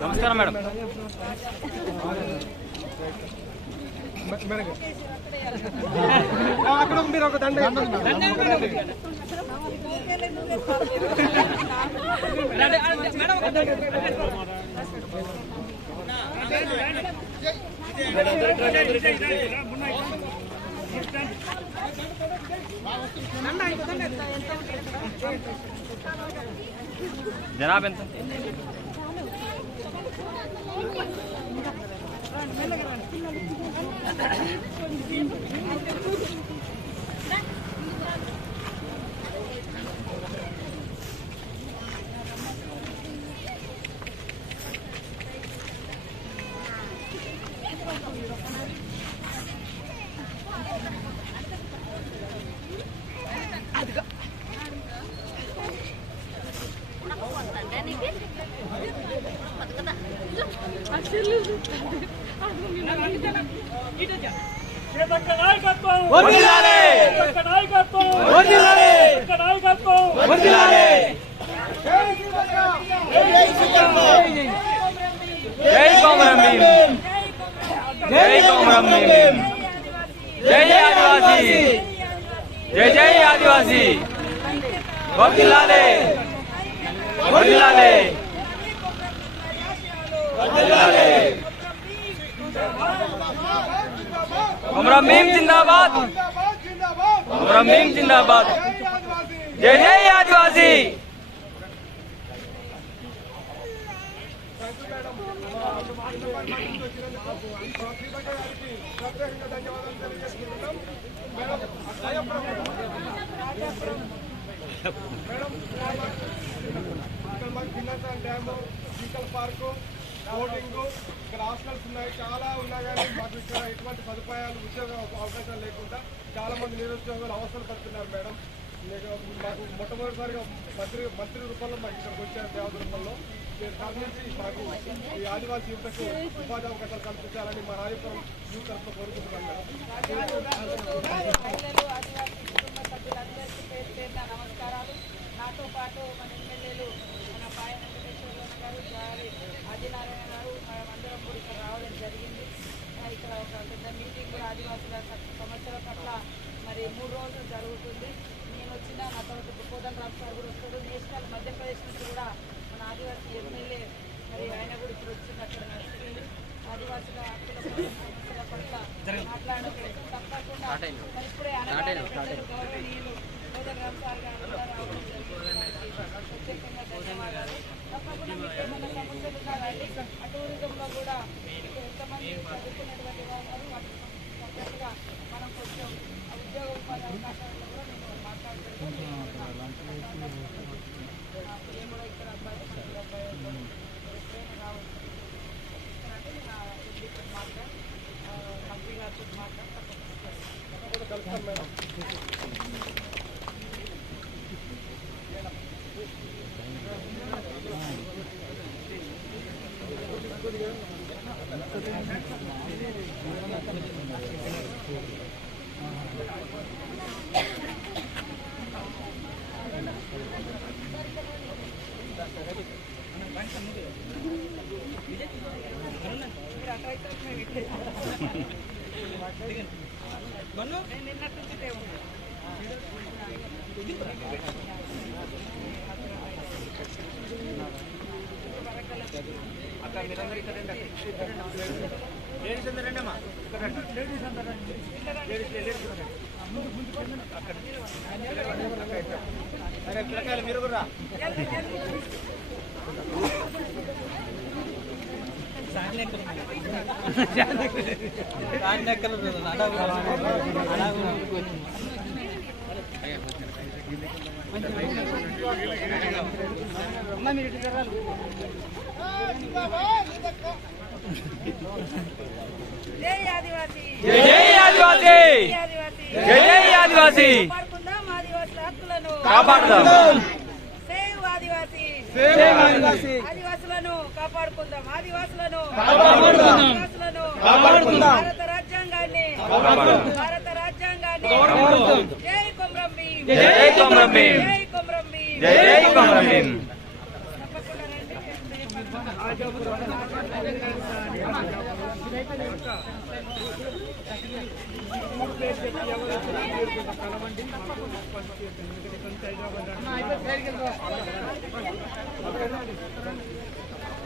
నమస్కారం మేడం. అక్కడ మీరు ఒక దండ జనాభా ఎంత? జై కొమరం భీం, జై కొమరం భీం, జై ఆదివాసీ, జై జై ఆదివాసీ, వర్ధిల్లాలే వర్ధిల్లాలే వర్ధిల్లాలే. కొమరం భీం జిందాబాద్, కొమరం భీం జిందాబాద్, జై జై ఆదివాసీ. డ్యాము, ఈకల్ పార్కు, బోటింగ్, ఇక్కడ హాస్టల్స్ ఉన్నాయి, చాలా ఉన్నాయి. కానీ మాకు ఇక్కడ ఎటువంటి సదుపాయాలు, ఉద్యోగ అవకాశాలు లేకుండా చాలా మంది నిరుద్యోగులు అవసరం పడుతున్నారు మేడం. మాకు మొట్టమొదటిసారిగా మంత్రి రూపంలో మాకు ఇక్కడికి వచ్చారు, దేవత రూపంలో. నుంచి మాకు ఈ ఆదివాసీ యువతకు ఉపాధి అవకాశాలు కల్పించాలని మా రాజపురం యూత్ తరఫున కోరుకుంటున్నాం మేడం. నమస్కారాలు. నాతో పాటు మన ఎమ్మెల్యేలు మన పాయ వెంకటేశ్వర గారు, ఆదినారాయణ గారు, అందరం కూడా ఇక్కడ రావడం జరిగింది. ఇక్కడ ఒక పెద్ద మీటింగ్ కూడా ఆదివాసుల సమస్యల పట్ల మరి 3 రోజులు జరుగుతుంది. నేను వచ్చిన నా తర్వాత కోదండ రామ్ సార్ కూడా వస్తాడు. నేషనల్ మధ్యప్రదేశ్ నుంచి కూడా మన ఆదివాసీ ఎమ్మెల్యే మరి ఆయన కూడా ఇప్పుడు వచ్చింది. అక్కడ నడుస్తుంది ఆదివాసుల హక్కుల సమస్యల పట్ల మాట్లాడడం తప్పకుండా. మరి ఇప్పుడే గౌరవనీయులు కోదండ రామ్ సార్ గారు రావడం జరిగింది. ప్రత్యేకంగా ధన్యవాదాలు. తప్పకుండా మీకు ఏమైనా సమస్యలు ఉన్నారండి. ఆ టూరిజంలో కూడా ఎంతమంది చదువుకున్నటువంటి వాళ్ళు వాటికి తప్పకుండా మనం కొంచెం ఉద్యోగ ఉపాధి అవకాశాలను కూడా నేను మాట్లాడుతున్నాను. నేను కూడా ఇక్కడ అబ్బాయి ఎప్పుడైనా రావచ్చు అంటే నేను ఎంపీతో మాట్లాడి మంత్రి గారితో మాట్లాడి తప్పకుండా కలుస్తాం మేడం. మీరు కూడా జై ఆదివాసీ, జై జై ఆదివాసీ, జై జై ఆదివాసీ, కాపాడుదాం. సేవ్ ఆదివాసీ, సేవ్ ఆదివాసీ, ఆదివాసులను కాపాడుకుందాం, ఆదివాసులను కాపాడుకుందాం, భారత రాజ్యాంగాన్ని, భారత రాజ్యాంగాన్ని. జై కొమరం భీం, జై కొమరం భీం, జై కొమరం భీం. జై జై కొమరంభీం. కలవండి